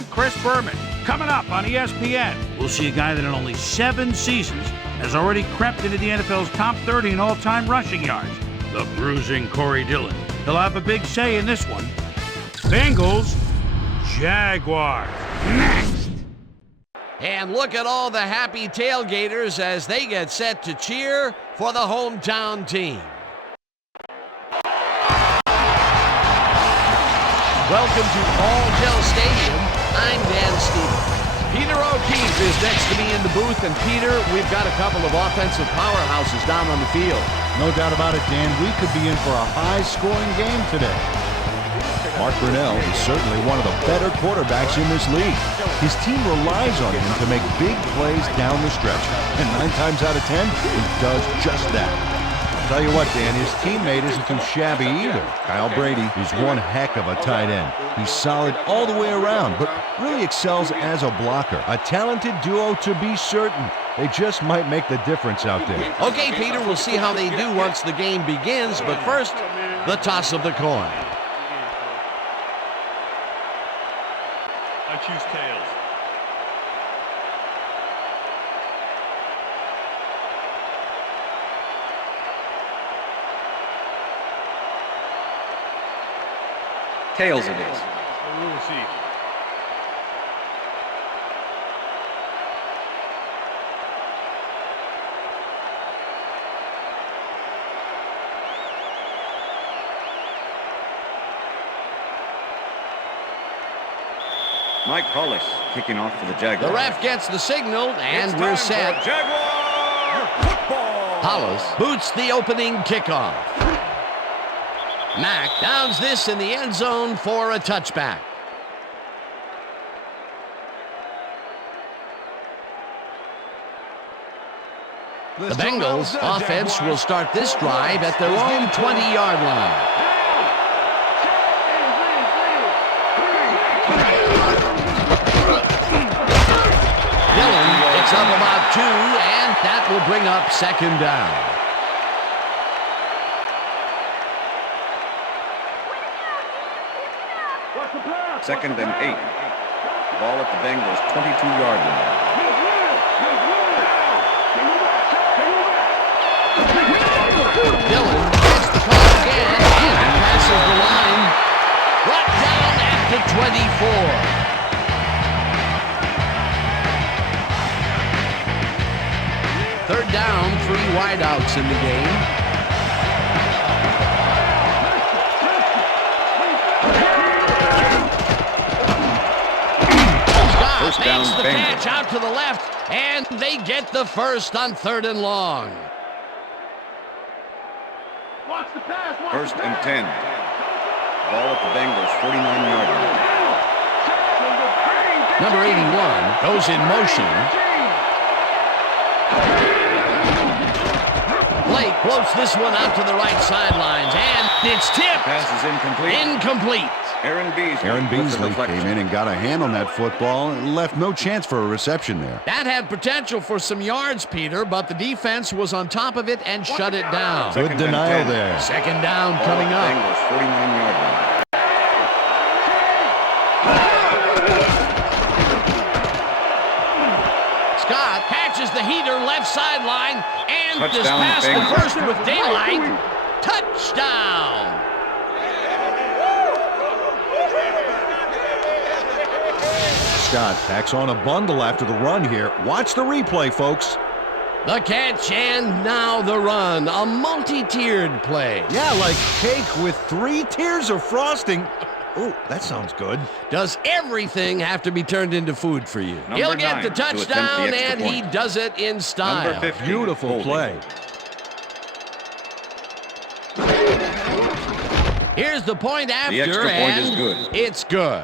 I'm Chris Berman. Coming up on ESPN, we'll see a guy that in only 7 seasons has already crept into the NFL's top 30 in all-time rushing yards, the bruising Corey Dillon. He'll have a big say in this one. Bengals, Jaguars. Next. And look at all the happy tailgaters as they get set to cheer for the hometown team. Welcome to All-Dell Stadium. I'm Dan Stevens. Peter O'Keefe is next to me in the booth. And Peter, we've got a couple of offensive powerhouses down on the field. No doubt about it, Dan. We could be in for a high-scoring game today. Mark Brunell is certainly one of the better quarterbacks in this league. His team relies on him to make big plays down the stretch. And 9 times out of 10, he does just that. I'll tell you what, Dan, his teammate isn't too shabby either. Kyle Brady is one heck of a tight end. He's solid all the way around, but really excels as a blocker. A talented duo to be certain. They just might make the difference out there. Okay, Peter, we'll see how they do once the game begins. But first, the toss of the coin. I choose tails. Tails it is. We'll see. Mike Hollis kicking off for the Jaguars. The ref gets the signal, and we're set. Jaguar football. Hollis boots the opening kickoff. Mack downs this in the end zone for a touchback. The Bengals offense will start this drive at their own 20-yard line. Dillon picks up about 2, and that will bring up 2nd down. Second and 8. Ball at the Bengals' 22-yard line. Dillon gets the call again and passes the line. Brought down at the 24. Third down, 3 wideouts in the game. First down, Makes the Bengals. catch out to the left, and they get the first on 3rd and long. First and 10. Ball at the Bengals' 49-yard line. Number 81 goes in motion. Blake floats this one out to the right sidelines, and it's tipped. Pass is incomplete. Incomplete. Aaron Aaron Beasley came in and got a hand on that football and left no chance for a reception there. That had potential for some yards, Peter, but the defense was on top of it and shut it down. Good denial there. 2nd down Ball coming at the up. Bengals' 49-yard line. Scott catches the heater left sideline and is Touchdown, past the Bengals. first with daylight. Touchdown. Scott packs on a bundle after the run here. Watch the replay, folks. The catch and now the run. A multi-tiered play. Yeah, like cake with 3 tiers of frosting. Ooh, that sounds good. Does everything have to be turned into food for you? Number He'll get 9 the to attempt the touchdown, extra and he point. does it in style. Number 15. Beautiful holding. play. Here's the point after, The extra point and is good. It's good.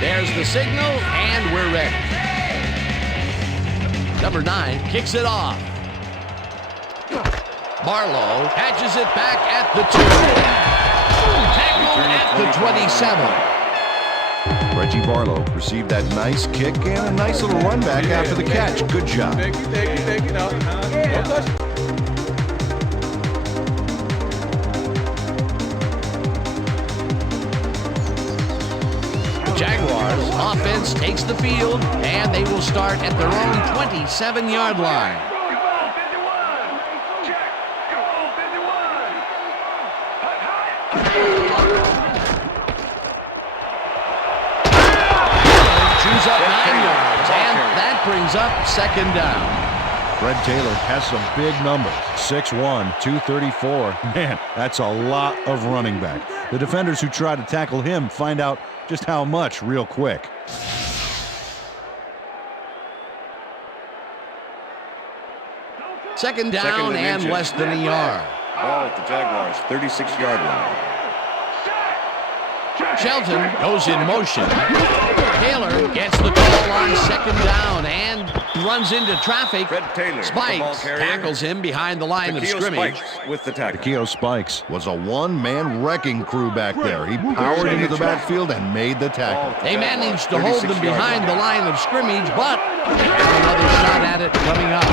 There's the signal, and we're ready. Number 9 kicks it off. Barlow catches it back at the 2. Tackled at the 27. Reggie Barlow received that nice kick and a nice little run back after the catch. Good job. Thank you. No. Don't touch it. The Jaguars offense takes the field, and they will start at their own 27-yard line. Chews up 9 yards, and that brings up second down. Fred Taylor has some big numbers. 6'1", 234. Man, that's a lot of running back. The defenders who try to tackle him find out just how much real quick. Second down and less than a yard. Ball at the Jaguars' 36-yard line. Shelton goes in motion. Taylor gets the call on second down and runs into traffic. Fred Taylor, the ball Spikes carrier. tackles him behind the line of Takeo scrimmage. Spikes with the tackle. Takeo Spikes was a one-man wrecking crew back there. He powered into the backfield and made the tackle. They managed to hold them behind the line of scrimmage, but they have another shot at it coming up.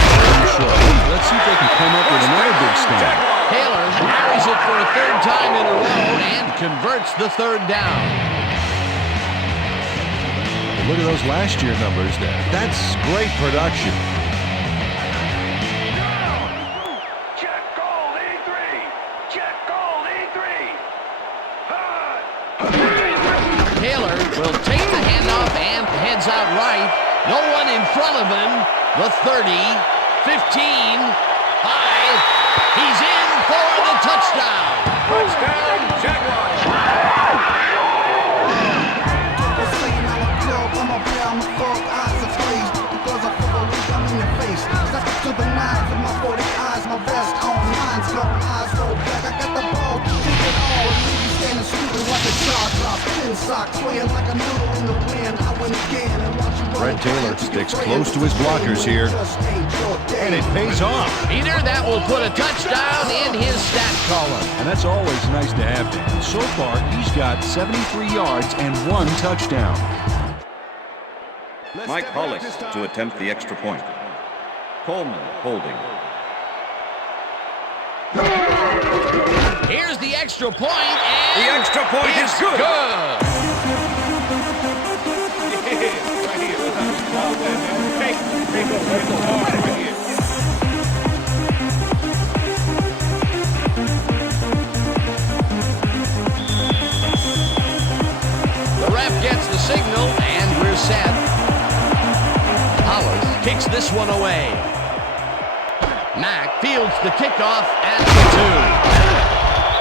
Let's see if they can come up with another big stand. Taylor carries it for a third time in a row and converts the third down. Look at those last year numbers there. That's great production. Taylor will take the handoff and heads out right. No one in front of him. The 30, 15, high. He's in for the touchdown. Touchdown, Jaguars. Fred Taylor sticks close to his blockers here, and it pays off. Peter, that will put a touchdown in his stat column. And that's always nice to have, Dan. So far, he's got 73 yards and 1 touchdown. Mike Hollis to attempt the extra point. Coleman holding. Here's the extra point, and The extra point is good. The ref gets the signal, and we're set. Hollis kicks this one away. Mack fields the kickoff at the 2.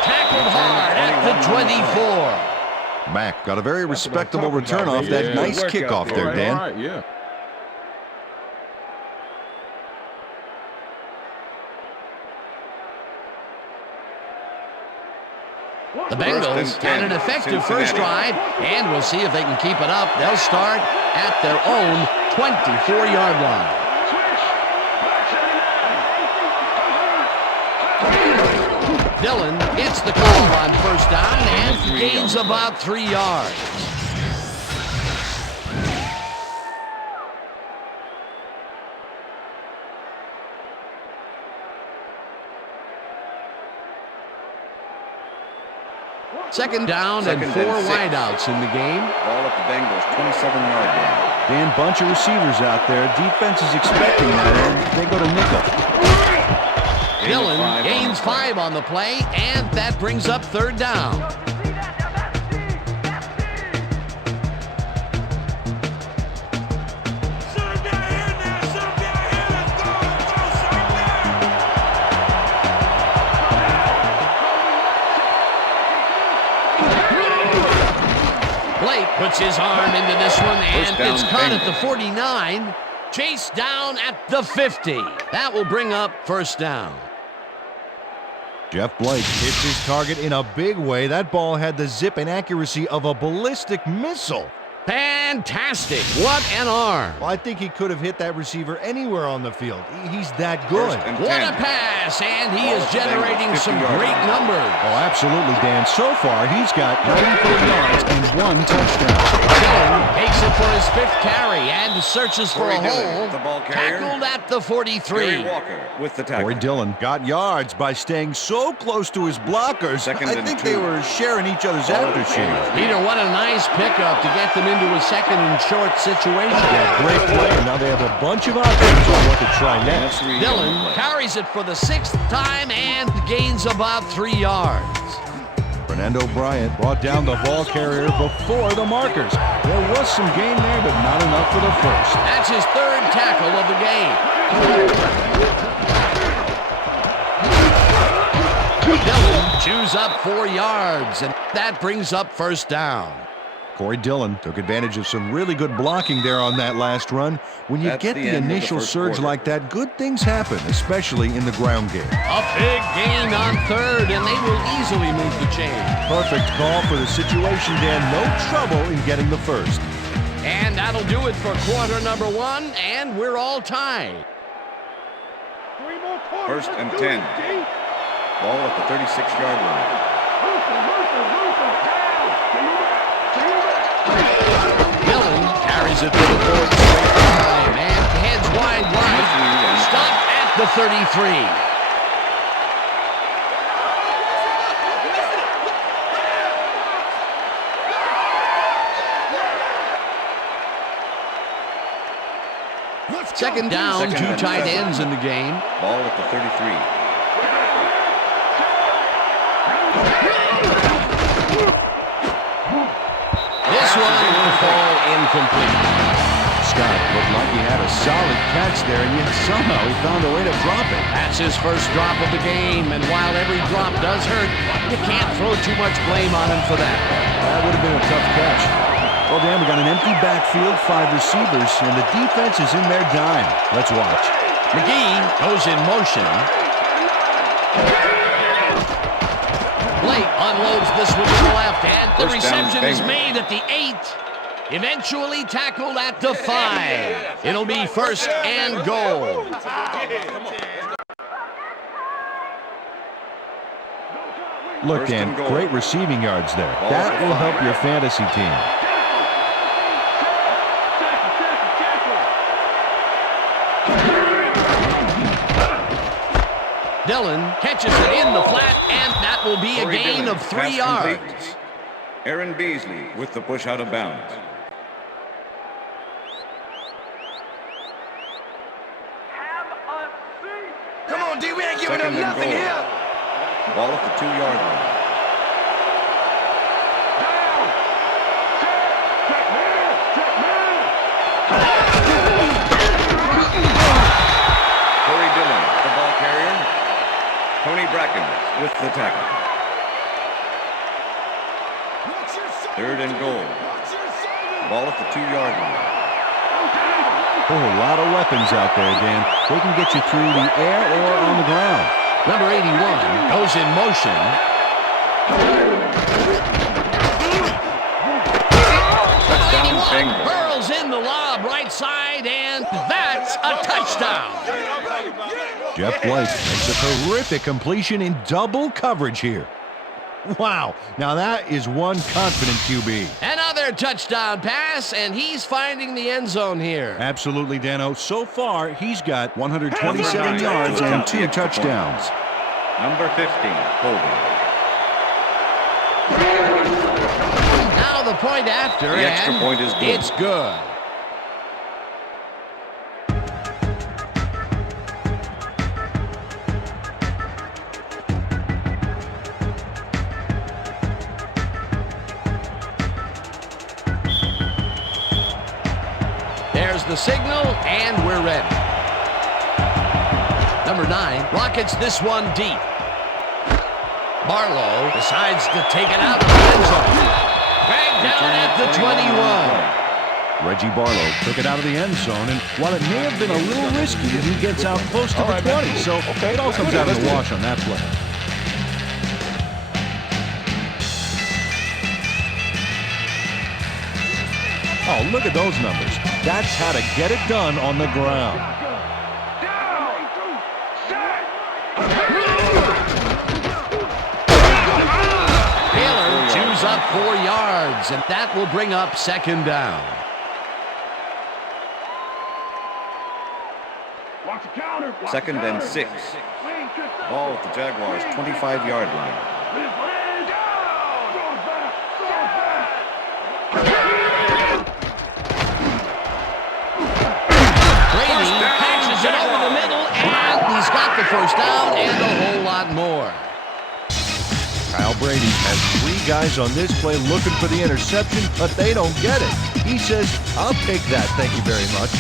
Tackled hard at the 24. Mack got a very respectable return off that nice kickoff there, Dan. All right, yeah. The Bengals had an effective first drive, and we'll see if they can keep it up. They'll start at their own 24-yard line. Dillon gets the call on first down and gains about 3 yards. Second down and 4 wideouts in the game. Ball at the Bengals' 27-yard line. Dan, bunch of receivers out there. Defense is expecting that, and they go to nickel. Dillon gains 5 on the play, and that brings up third down. Blake puts his arm into this one, and it's caught at the 49. Chased down at the 50. That will bring up first down. Jeff Blake hits his target in a big way. That ball had the zip and accuracy of a ballistic missile. Fantastic. What an arm. Well, I think he could have hit that receiver anywhere on the field. He's that good. What a pass, and he is generating some great numbers. Oh, absolutely, Dan. So far, he's got 94 yards and 1 touchdown. Dillon takes it for his 5th carry and searches for a hole. The ball carrier. Tackled at the 43. Walker with the tackle. Corey Dillon got yards by staying so close to his blockers. I think they were sharing each other's aftershoot. Peter, what a nice pickup to get them into a 2nd and short situation. Yeah, great play. Now they have a bunch of options on what to try next. Dillon carries it for the 6th time and gains about 3 yards. Fernando Bryant brought down the ball carrier before the markers. There was some gain there, but not enough for the first. That's his 3rd tackle of the game. Dillon chews up 4 yards, and that brings up 1st down. Corey Dillon took advantage of some really good blocking there on that last run. When you get the initial surge like that, good things happen, especially in the ground game. A big gain on 3rd, and they will easily move the chain. Perfect call for the situation, Dan. No trouble in getting the first. And that'll do it for quarter number 1, and we're all tied. 1st and 10. Ball at the 36-yard line. Dillon carries it for the 4th straight time and heads wide right. Stop at the 33. Second down, 2 tight ends in the game. Ball at the 33. This one will fall incomplete. Scott looked like he had a solid catch there, and yet somehow he found a way to drop it. That's his first drop of the game, and while every drop does hurt, you can't throw too much blame on him for that. That would have been a tough catch. Well, Dan, we got an empty backfield, 5 receivers, and the defense is in their dime. Let's watch. McGee goes in motion. Blake unloads this one to the left, and the reception is made at the 8. Eventually tackled at the 5. It'll be 1st and goal. Look, Dan, great receiving yards there. That will help your fantasy team. Dillon catches it in the flat, and that will be a gain of 3 yards. Aaron Beasley with the push out of bounds. Come on, D, we ain't giving them nothing here. Ball at the 2-yard line. Corey Dillon, the ball carrier. Tony Bracken with the tackle. 3rd and goal. Ball at the 2-yard line. Oh, a lot of weapons out there, Dan. They can get you through the air or on the ground. Number 81 goes in motion. Touchdown, Bengals. Hurls in the lob right side, and that's a touchdown. Jeff Blake makes a terrific completion in double coverage here. Wow, now that is one confident QB. Another touchdown pass, and he's finding the end zone here. Absolutely, Dano. So far, he's got 127 yards and 2 touchdowns. Number 15, holding. Now the point after, The extra point is good. It's good. There's the signal, and we're ready. Number 9 rockets this one deep. Barlow decides to take it out of the end zone. Dragged down at the 21. Reggie Barlow took it out of the end zone, and while it may have been a little risky, he gets out close to the 20, so it all comes out of the wash on that play. look at those numbers. That's how to get it done on the ground. Taylor chews up 4 yards, and that will bring up second down. Second and 6. Ball at the Jaguars' 25-yard line. Brady patches it over the middle, and he's got the first down and a whole lot more. Kyle Brady has 3 guys on this play looking for the interception, but they don't get it. He says, I'll take that, thank you very much.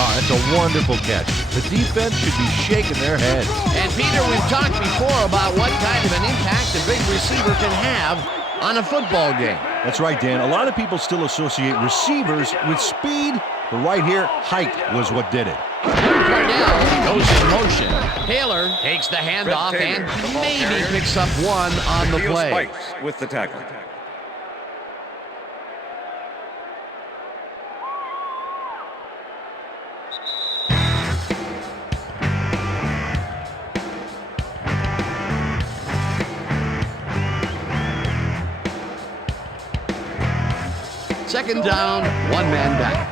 Oh, that's a wonderful catch. The defense should be shaking their heads. And Peter, we've talked before about what kind of an impact a big receiver can have on a football game. That's right, Dan. A lot of people still associate receivers with speed, but right here, height was what did it. Cornell goes in motion. Taylor takes the handoff and maybe picks up 1 on the play. Spikes with the tackle. Second down, 1 man back.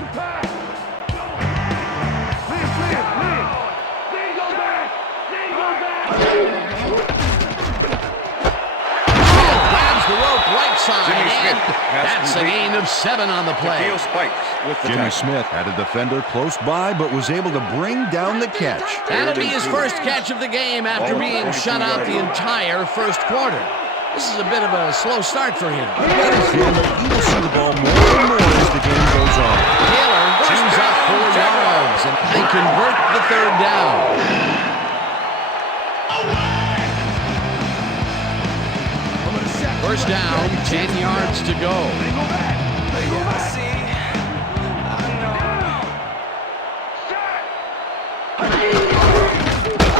Grabs the rope right side, and that's a gain of 7 on the play. Jimmy Smith had a defender close by, but was able to bring down the catch. That'll be his first catch of the game after being shut out the entire first quarter. This is a bit of a slow start for him. You will see the ball more and more as the game goes on. Taylor chews up 4 yards, and they convert the third down. First down, 10 yards to go.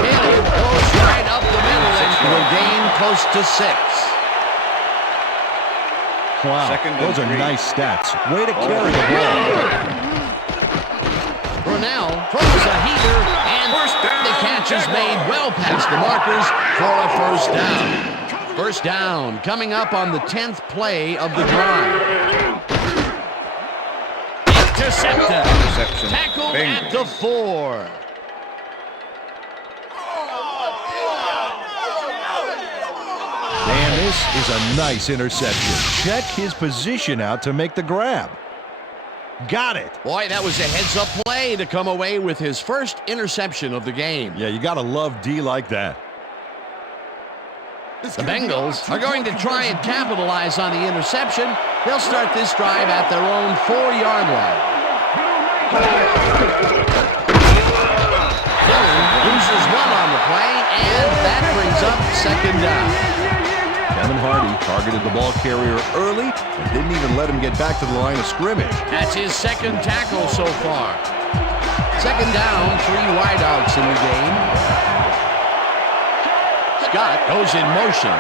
Taylor goes right up the middle and will gain close to 6. Wow, those are nice stats. Way to carry the ball. Brunell throws a heater, and the catch is made well past the markers for a first down. First down coming up on the 10th play of the drive. Intercepted. Tackled at the 4. And this is a nice interception. Check his position out to make the grab. Got it. Boy, that was a heads-up play to come away with his first interception of the game. Yeah, you got to love D like that. The Bengals are going to try and capitalize on the interception. They'll start this drive at their own 4-yard line. Dillon loses 1 on the play, and that brings up second down. Kevin Hardy targeted the ball carrier early and didn't even let him get back to the line of scrimmage. That's his second tackle so far. Second down, 3 wideouts in the game. Scott goes in motion.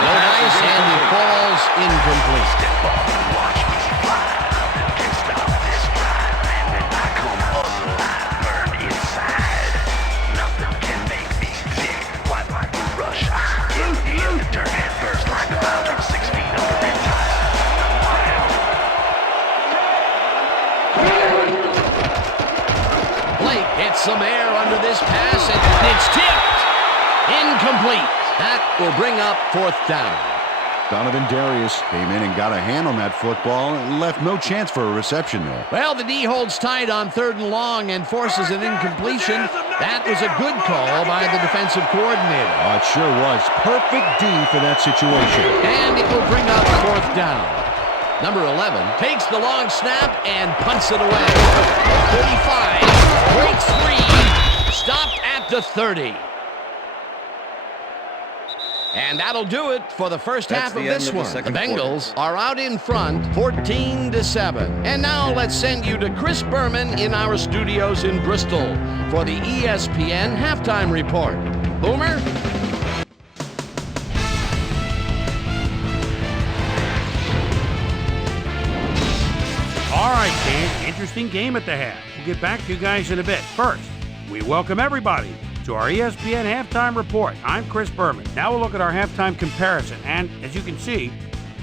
No dice, and it falls incomplete. Gets some air under this pass, and it's tipped. Incomplete. That will bring up 4th down. Donovan Darius came in and got a hand on that football and left no chance for a reception there. Well, the D holds tight on 3rd and long and forces an incompletion. That was a good call by the defensive coordinator. Oh, it sure was. Perfect D for that situation. And it will bring up 4th down. Number 11 takes the long snap and punts it away. 35, breaks free, stopped at the 30. And that'll do it for the first half of this one. The Bengals are out in front, 14-7. And now let's send you to Chris Berman in our studios in Bristol for the ESPN halftime report. Boomer? right, Dan, interesting game at the half. We'll get back to you guys in a bit. First, we welcome everybody to our ESPN Halftime Report. I'm Chris Berman. Now we'll look at our halftime comparison. And as you can see,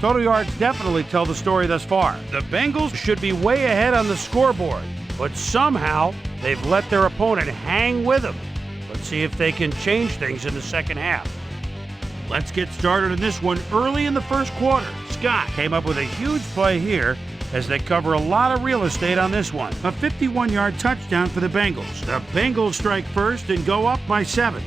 total yards definitely tell the story thus far. The Bengals should be way ahead on the scoreboard, but somehow they've let their opponent hang with them. Let's see if they can change things in the second half. Let's get started in this one early in the first quarter. Scott came up with a huge play here as they cover a lot of real estate on this one. A 51-yard touchdown for the Bengals. The Bengals strike first and go up by 7.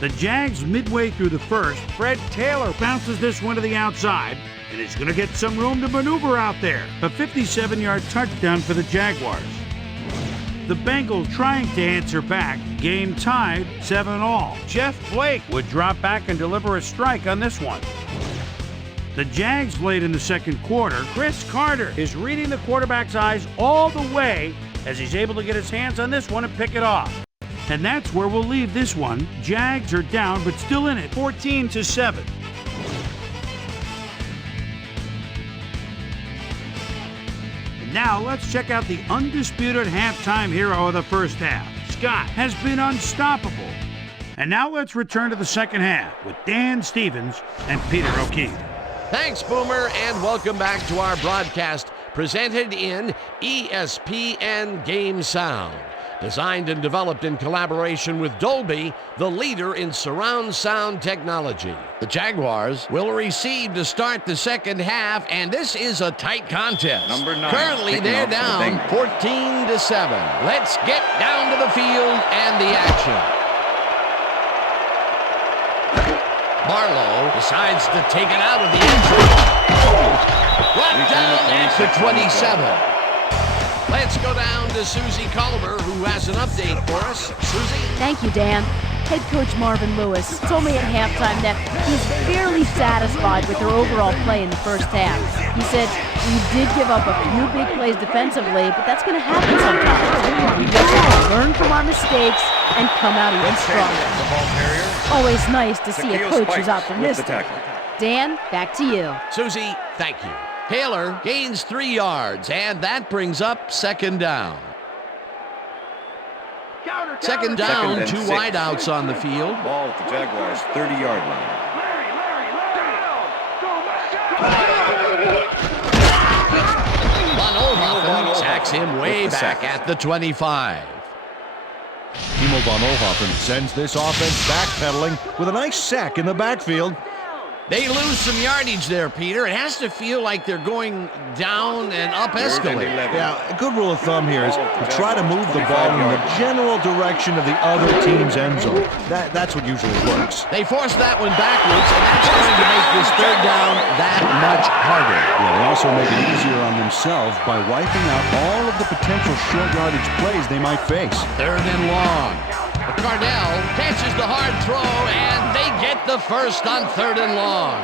The Jags midway through the first. Fred Taylor bounces this one to the outside, and he's going to get some room to maneuver out there. A 57-yard touchdown for the Jaguars. The Bengals trying to answer back. Game tied, 7-all. Jeff Blake would drop back and deliver a strike on this one. The Jags late in the second quarter. Chris Carter is reading the quarterback's eyes all the way as he's able to get his hands on this one and pick it off. And that's where we'll leave this one. Jags are down, but still in it, 14-7. And now let's check out the undisputed halftime hero of the first half. Scott has been unstoppable. And now let's return to the second half with Dan Stevens and Peter O'Keefe. Thanks, Boomer, and welcome back to our broadcast presented in ESPN Game Sound. Designed and developed in collaboration with Dolby, the leader in surround sound technology. The Jaguars will receive to start the second half, and this is a tight contest. Number 9. Currently, they're down 14-7. Let's get down to the field and the action. Barlow decides to take it out of the end zone. Brought down at the 27. Let's go down to Susie Culver, who has an update for us. Susie? Thank you, Dan. Head coach Marvin Lewis told me at halftime that he's fairly satisfied with their overall play in the first half. He said, we did give up a few big plays defensively, but that's going to happen sometimes. We just have to learn from our mistakes and come out even stronger. Always nice to see a coach who's optimistic. Dan, back to you. Susie, thank you. Taylor gains 3 yards, and that brings up second down. Second down, 2 wideouts on the field. Ball at the Jaguars' 30-yard line. Von Oelhoffen sacks him way back at the 25. Timo von Oelhoffen sends this offense backpedaling with a nice sack in the backfield. They lose some yardage there, Peter. It has to feel like they're going down and up escalator. Yeah, a good rule of thumb here is to try to move the ball in the general direction of the other team's end zone. That's what usually works. They force that one backwards, and that's going to make this third down that much harder. Yeah, they also make it easier on themselves by wiping out all of the potential short yardage plays they might face. Third and long. Cardell catches the hard throw, and they get the first on third and long.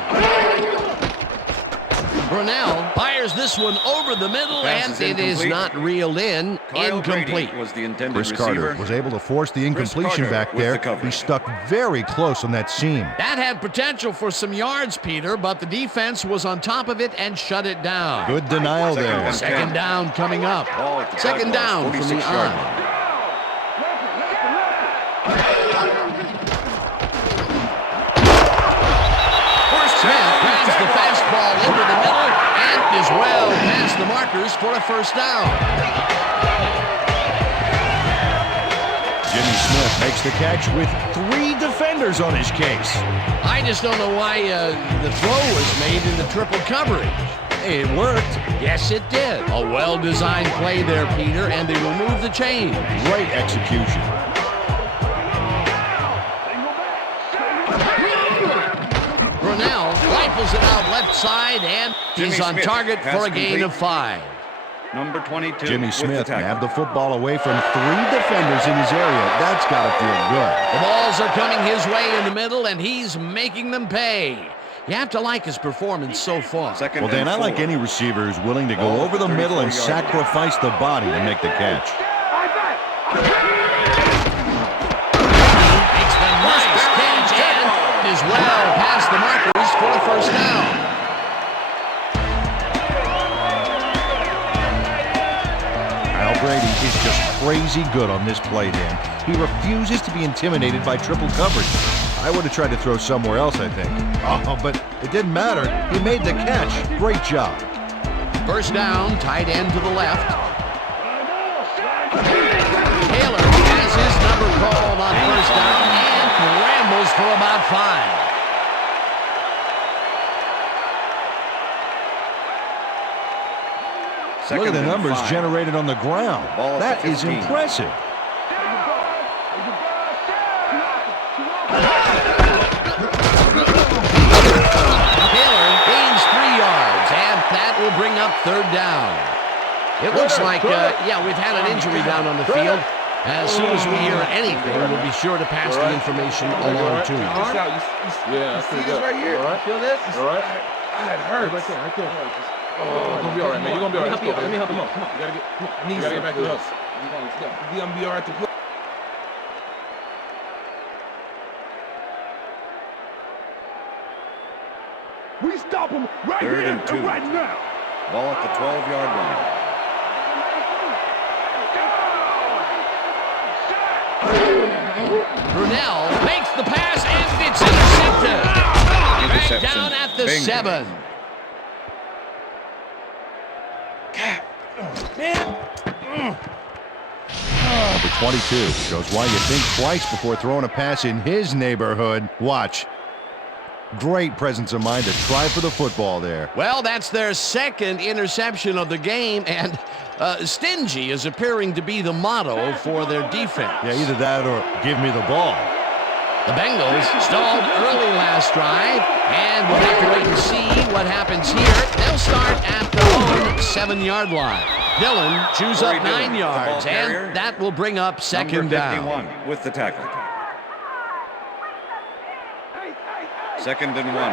Brunell fires this one over the middle, and it is not reeled in. Incomplete. Was the intended Chris receiver. Carter was able to force the incompletion back there. He stuck very close on that seam. That had potential for some yards, Peter, but the defense was on top of it and shut it down. Good denial there. Second down coming up. Second down from the eye. Smith grabs the fastball over the middle and is well past the markers for a first down. Jimmy Smith makes the catch with 3 defenders on his case. I just don't know why the throw was made in the triple coverage. It worked. Yes, it did. A well-designed play there, Peter, and they remove the chain. Great execution. Brunell rifles it out left side, and he's on target for a gain of 5. Number 22. Jimmy Smith nabbed the football away from 3 defenders in his area. That's got to feel good. The balls are coming his way in the middle, and he's making them pay. You have to like his performance so far. Well, Dan, I like any receiver who's willing to go over the middle and sacrifice the body to make the catch. Makes the nice catch and is well past the markers for a first down. Brady is just crazy good on this play, Dan. He refuses to be intimidated by triple coverage. I would have tried to throw somewhere else, I think. Oh, but it didn't matter. He made the catch. Great job. First down, tight end to the left. Taylor has his number called on first down and rambles for about 5. Look at the numbers generated on the ground. That is impressive. Taylor gains 3 yards, and that will bring up third down. It looks like, we've had an injury down on the field. As soon as we hear anything, we'll be sure to pass the information along to you. Yeah, see this right here? All right. Feel this? All right. That hurts. Right there. Oh, you're gonna be all right, man. You're gonna be all right. Let me help you. Come on. You gotta get back to us. You're gonna be all right to put. We stop him right Third here and 2. right now. Ball at the 12-yard line. Brunell makes the pass, and it's intercepted. Back down at the 7. Number 22 shows why you think twice before throwing a pass in his neighborhood. Watch. Great presence of mind to try for the football there. Well, that's their second interception of the game, and stingy is appearing to be the motto for their defense. Yeah, either that or give me the ball. The Bengals stalled early last drive, and we'll have to wait and see what happens here. They'll start at their own 7-yard line. Dillon chews up 9 yards, and that will bring up second down. Number 51 with the tackle. Second and 1. Ball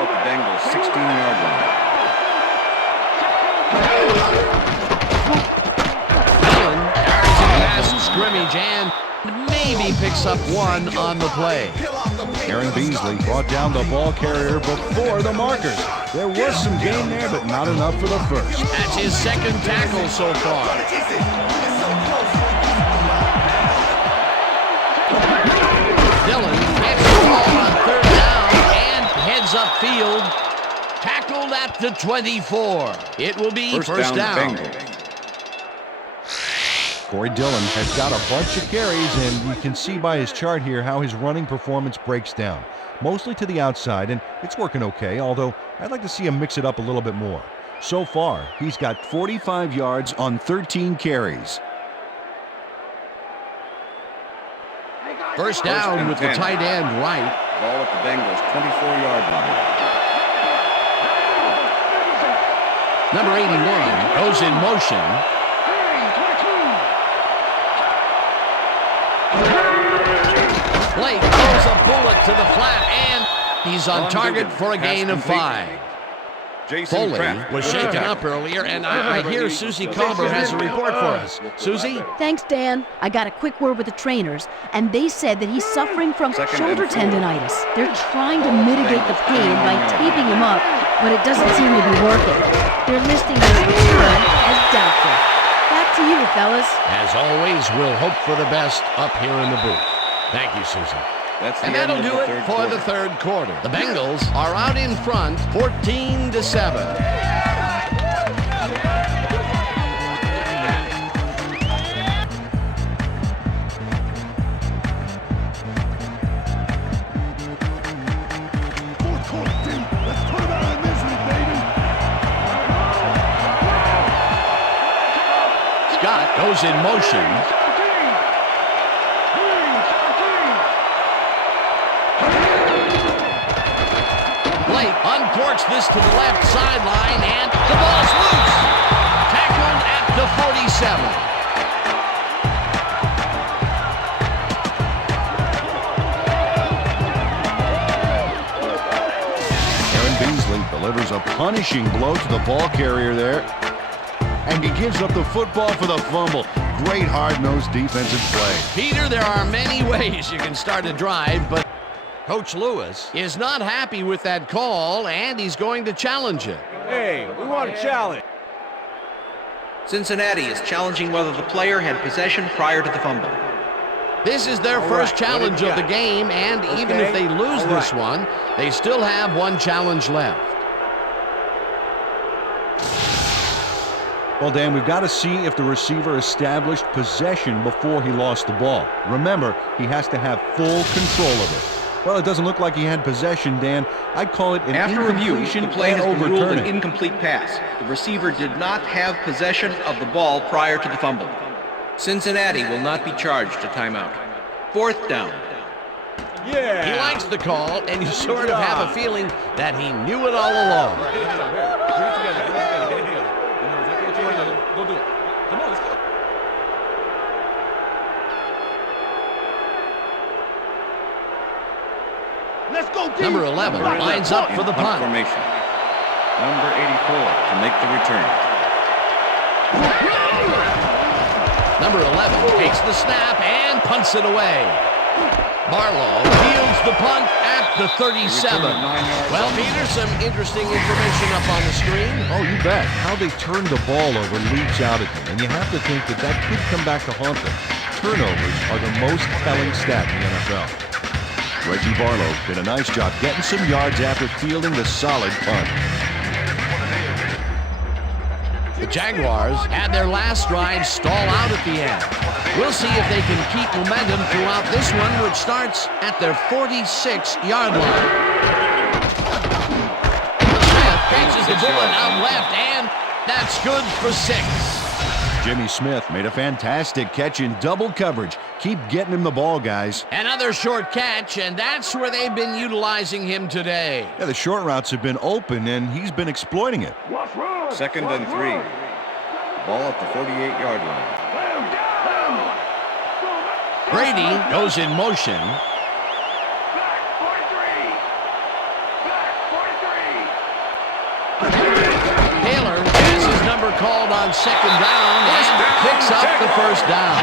at the Bengals 16-yard Dillon carries it past scrimmage and maybe picks up 1 on the play. Aaron Beasley brought down the ball carrier before the markers. There was some gain there, but not enough for the first. That's his second tackle so far. Dillon gets the ball on third down and heads upfield. Tackled at the 24. It will be first down. Corey Dillon has got a bunch of carries, and you can see by his chart here how his running performance breaks down. Mostly to the outside, and it's working okay, although I'd like to see him mix it up a little bit more. So far, he's got 45 yards on 13 carries. First down with the tight end right. Ball at the Bengals 24-yard line. Number 81 goes in motion. Blake throws a bullet to the flat, and he's on target for a gain of 5. Foley was shaken up earlier, and I hear Susie Colbert has a report for us. Susie? Thanks, Dan. I got a quick word with the trainers, and they said that he's suffering from shoulder tendonitis. They're trying to mitigate the pain by taping him up, but it doesn't seem to be working. They're listing his return as doubtful. Back to you, fellas. As always, we'll hope for the best up here in the booth. Thank you, Susie. And that'll do it for the third quarter. The Bengals are out in front, 14-7. Scott goes in motion. Uncorks this to the left sideline, and the ball's loose. Tackled at the 47. Aaron Beasley delivers a punishing blow to the ball carrier there. And he gives up the football for the fumble. Great hard-nosed defensive play. Peter, there are many ways you can start a drive, but Coach Lewis is not happy with that call, and he's going to challenge it. Hey, we want a challenge. Cincinnati is challenging whether the player had possession prior to the fumble. This is their first challenge of the game, and even if they lose this one, they still have one challenge left. Well, Dan, we've got to see if the receiver established possession before he lost the ball. Remember, he has to have full control of it. Well, it doesn't look like he had possession, Dan. I'd call it an After review, incompletion the play has and been ruled an overturning. incomplete pass. The receiver did not have possession of the ball prior to the fumble. Cincinnati will not be charged a timeout. 4th down. Yeah. He likes the call, and you sort of have a feeling that he knew it all along. Go do it. Come on, let's go. Let's go deep. Number 11 lines up for the Punt punt. formation. Number 84 to make the return. Number 11 takes the snap and punts it away. Barlow fields the punt at the 37. Well, Peter, some interesting information up on the screen. Oh, you bet. How they turned the ball over leaps out at me, and you have to think that that could come back to haunt them. Turnovers are the most telling stat in the NFL. Reggie Barlow did a nice job getting some yards after fielding the solid punt. The Jaguars had their last drive stall out at the end. We'll see if they can keep momentum throughout this one, which starts at their 46-yard line. Smith catches the bullet out left, and that's good for 6. Jimmy Smith made a fantastic catch in double coverage. Keep getting him the ball, guys. Another short catch, and that's where they've been utilizing him today. Yeah, the short routes have been open, and he's been exploiting it. 2nd and 3. Ball at the 48-yard line. Brady goes in motion. Taylor has his number called on 2nd down and picks up the 1st down.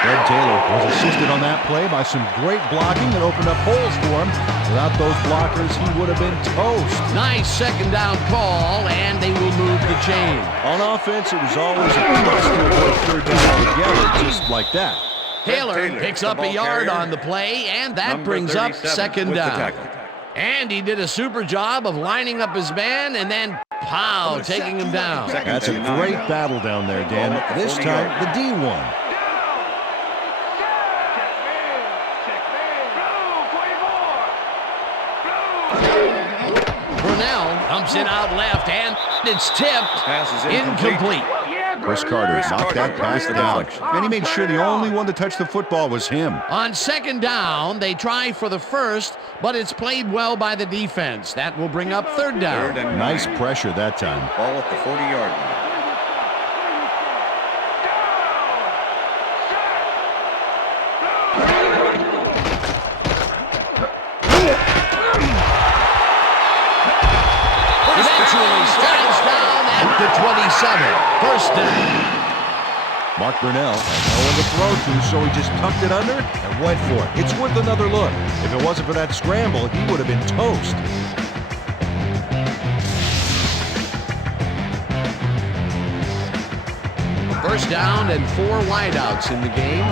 Fred Taylor was assisted on that play by some great blocking that opened up holes for him. Without those blockers, he would have been toast. Nice 2nd down call, and they will move the chain. On offense, it was always a plus to avoid 3rd down together, just like that. Taylor picks up a yard on the play, and that brings up 2nd down. And he did a super job of lining up his man and then, pow, taking him down. That's a great battle down there, Dan. This time, the D won. Brunell dumps it out left, and it's tipped. Pass is Incomplete. Chris Carter knocked that pass down, and he made sure the only one to touch the football was him. On 2nd down, they try for the 1st, but it's played well by the defense. That will bring up 3rd down. Nice pressure that time. Ball at the 40-yard line. Eventually stands down at the 27. 1st down. Mark Brunell had no one to throw to, so he just tucked it under and went for it. It's worth another look. If it wasn't for that scramble, he would have been toast. First down and 4 wideouts in the game.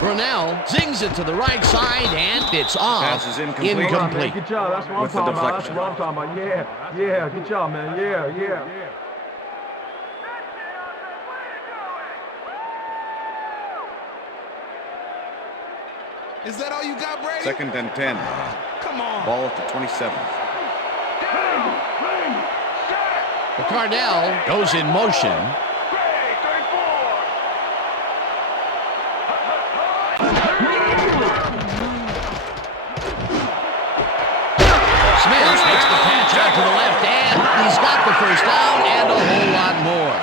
Brunell zings it to the right side, and it's off. Pass is incomplete. Incomplete. Good job. That's what I'm With the talking about. That's deflection. what I'm talking about. Yeah. Good job, man. Yeah. Is that all you got, Brady? 2nd and 10. Come on. Ball at the 27. Cardell goes in motion. Smith makes the catch out to the left, and he's got the 1st down and a whole lot more.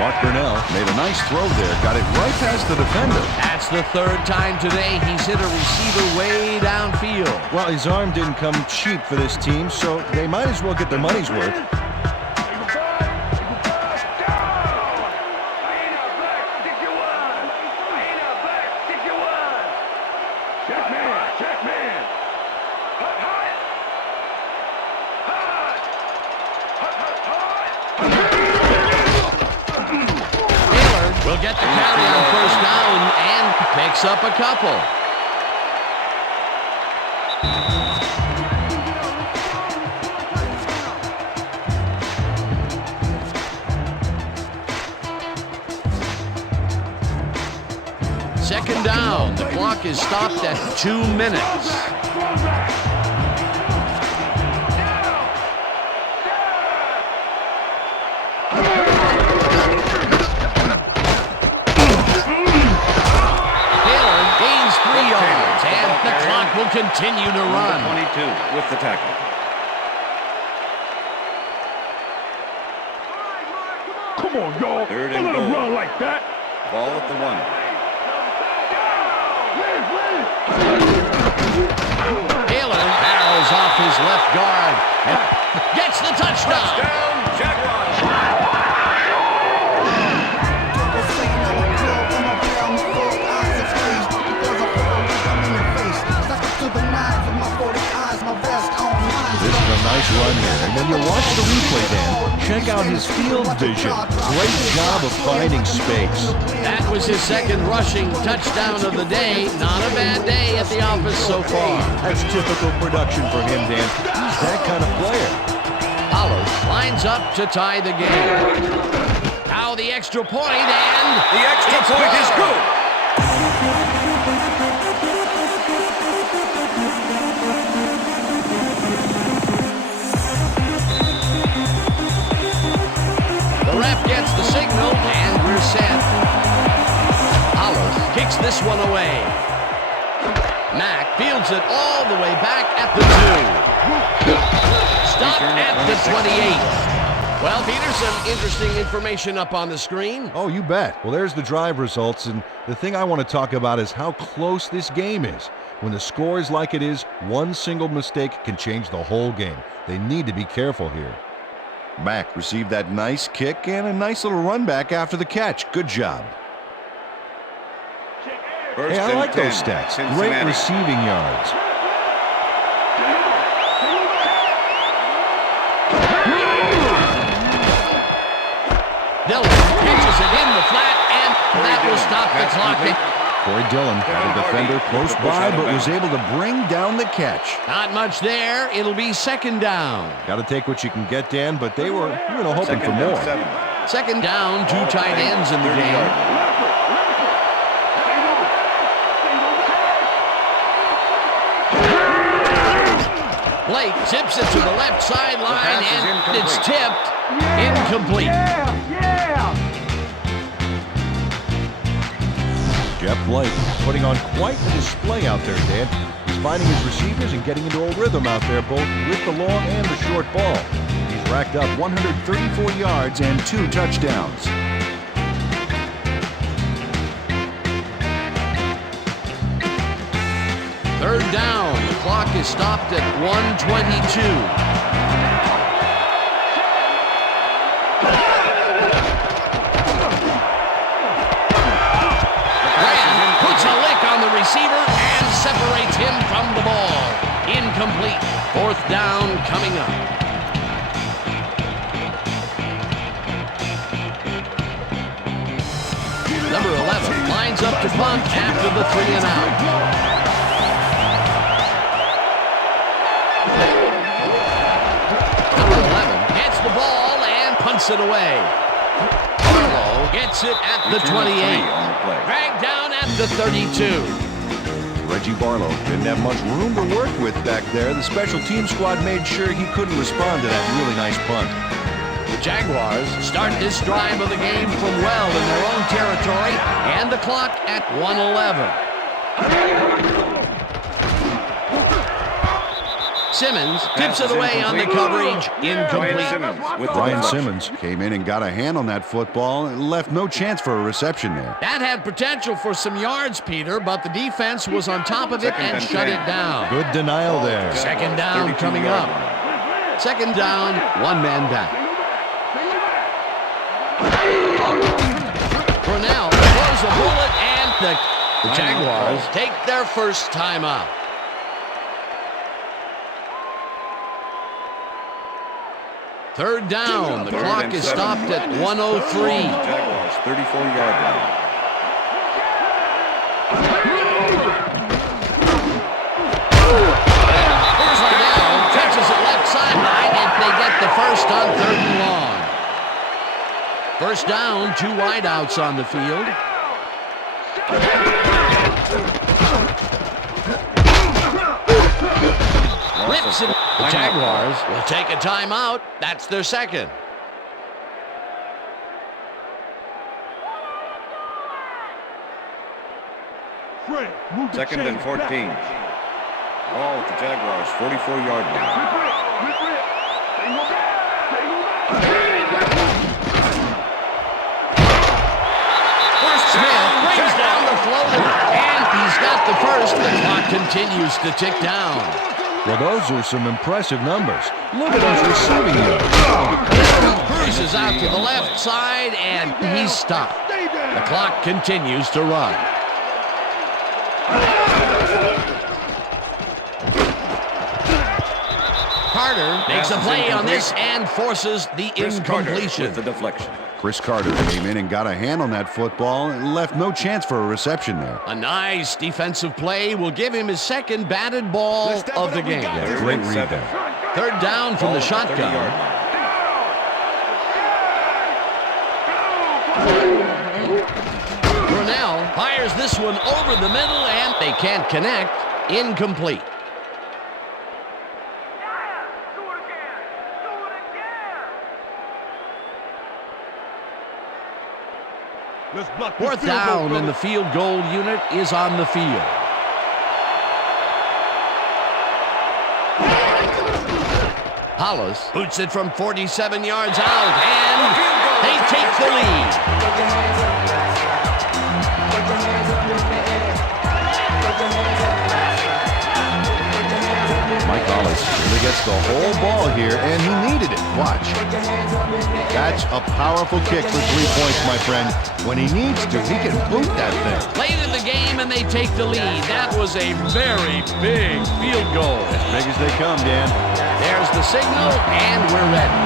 Mark Brunell made a nice throw there, got it right past the defender. That's the 3rd time today he's hit a receiver way downfield. Well, his arm didn't come cheap for this team, so they might as well get their money's worth. He'll get the carry on first down and picks up a couple. Second down. The clock is stopped at 2 minutes. Taylor gains 3 yards, and the clock will continue to run. 22 with the tackle. Come on, y'all. Third Don't and let him goal. run like that. Ball at the 1. Taylor barrels off his left guard and gets the touchdown. Jaguars. This is a nice run here. And when you watch the replay, Dan, check out his field vision. Great job of finding space. That was his second rushing touchdown of the day. Not a bad day at the office so far. That's typical production for him, Dan. He's that kind of player. Hollow lines up to tie the game. Now the extra point, and The extra point is good. the ref gets the signal, and we're set. Hollow kicks this one away. Mack fields it all the way back at the 2. Stop at the 28. Well, Peter, some interesting information up on the screen. Oh, you bet. Well, there's the drive results, and the thing I want to talk about is how close this game is. When the score is like it is, one single mistake can change the whole game. They need to be careful here. Mack received that nice kick and a nice little run back after the catch. Good job. First Hey, I and like 10, those stats. Great Cincinnati. receiving yards. Dillon pitches it in the flat, and that will stop the clock. Corey Dillon had a defender close by, but was able to bring down the catch. Not much there. It'll be second down. Got to take what you can get, Dan, but they were hoping for Second and more. 7. Second down, 2 tight ends in the game. Blake tips it to the left sideline, and it's tipped. Incomplete. Yeah. Jeff Blake putting on quite the display out there, Dan. He's finding his receivers and getting into a rhythm out there, both with the long and the short ball. He's racked up 134 yards and 2 touchdowns. Third down. The clock is stopped at 1:22. Graham puts a lick on the receiver and separates him from the ball. Incomplete. Fourth down coming up. Number 11 lines up to punt after the 3 and out. Number 11 gets the ball and punts it away. Barlow gets it at the 28. Dragged down at the 32. Reggie Barlow didn't have much room to work with back there. The special team squad made sure he couldn't respond to that really nice punt. The Jaguars start this drive of the game from well in their own territory, and the clock at 1:11. Simmons tips it away on the coverage. Incomplete. Ryan Simmons came in and got a hand on that football and left no chance for a reception there. That had potential for some yards, Peter, but the defense was on top of it and shut it down. Good denial there. Second down coming up. Second down, 1 man back. Brunell throws a bullet, and the Jaguars take their first time out. Third down. The clock is stopped at 1:03. 34-yard line. First down, catches it left sideline, and they get the first on 3rd and long. First down, 2 wideouts on the field. Rips it. The Jaguars will take a timeout. That's their second. Second and 14. Ball at the Jaguars, 44-yard line. Smith brings down the floater, and he's got the first. The clock continues to tick down. Well, those are some impressive numbers. Look at those receiving yards. Cruises out to the left side, and he's stopped. The clock continues to run. Carter makes a play on this and forces the incompletion. With the deflection. Chris Carter came in and got a hand on that football and left no chance for a reception there. A nice defensive play will give him his second batted ball of the game. Yeah, great read there. 3rd down from the shotgun. Brunell fires this one over the middle, and they can't connect. Incomplete. Fourth down, and the field goal unit is on the field. Hollis boots it from 47 yards out, and they take the lead. Mike Hollis really gets the whole ball here, and he needed it. Watch. That's a powerful kick for 3 points, my friend. When he needs to, he can boot that thing. Late in the game, and they take the lead. That was a very big field goal. As big as they come, Dan. There's the signal, and we're ready.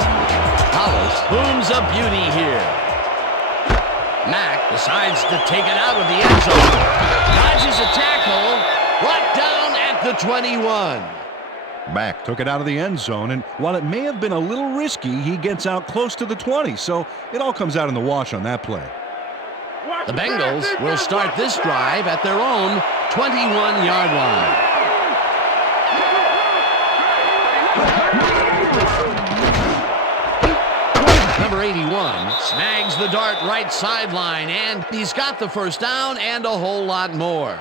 Hollis booms a beauty here. Mack decides to take it out of the end zone. Dodges a tackle. Brought down at the 21. Mack took it out of the end zone, and while it may have been a little risky, he gets out close to the 20, so it all comes out in the wash on that play. The Bengals will start this drive at their own 21-yard line. Number 81 snags the dart right sideline, and he's got the first down and a whole lot more.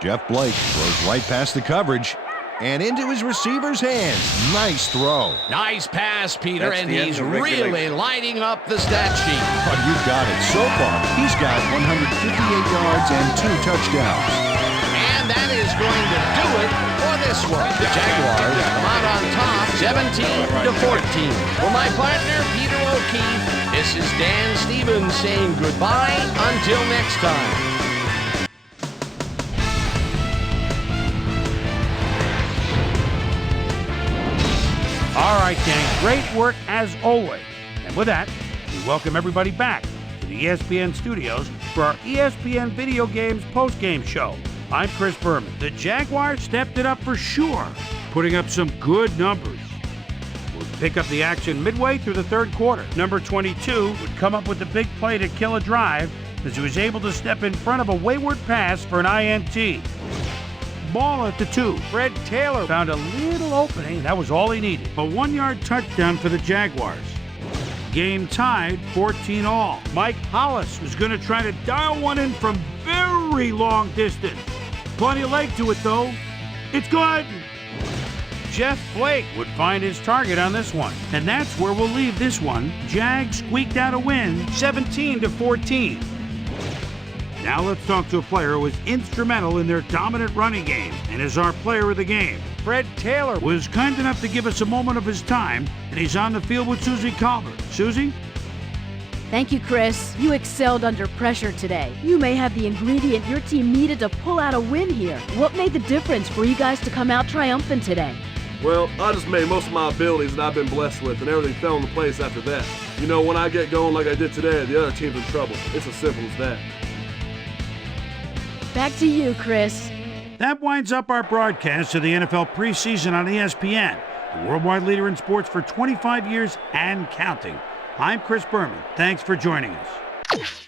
Jeff Blake throws right past the coverage and into his receiver's hands. Nice throw. Nice pass, Peter, That's and the end he's of really regulation. lighting up the stat sheet. Oh, you got it. So far, he's got 158 yards and 2 touchdowns. And that is going to do it for this one. The Jaguars come out on top, 17-14. For my partner, Peter O'Keefe, this is Dan Stevens saying goodbye until next time. All right, gang, great work as always. And with that, we welcome everybody back to the ESPN studios for our ESPN Video Games postgame show. I'm Chris Berman. The Jaguars stepped it up for sure, putting up some good numbers. We'll pick up the action midway through the 3rd quarter. Number 22 would come up with the big play to kill a drive as he was able to step in front of a wayward pass for an INT. Ball at the 2. Fred Taylor found a little opening. That was all he needed. A 1-yard touchdown for the Jaguars. Game tied 14-all. Mike Hollis was going to try to dial one in from very long distance. Plenty of leg to it, though. It's good. Jeff Blake would find his target on this one. And that's where we'll leave this one. Jags squeaked out a win, 17-14. Now let's talk to a player who was instrumental in their dominant running game and is our player of the game. Fred Taylor was kind enough to give us a moment of his time, and he's on the field with Susie Colbert. Susie? Thank you, Chris. You excelled under pressure today. You may have the ingredient your team needed to pull out a win here. What made the difference for you guys to come out triumphant today? Well, I just made most of my abilities that I've been blessed with, and everything fell into place after that. You know, when I get going like I did today, the other team's in trouble. It's as simple as that. Back to you, Chris. That winds up our broadcast of the NFL preseason on ESPN, the worldwide leader in sports for 25 years and counting. I'm Chris Berman. Thanks for joining us.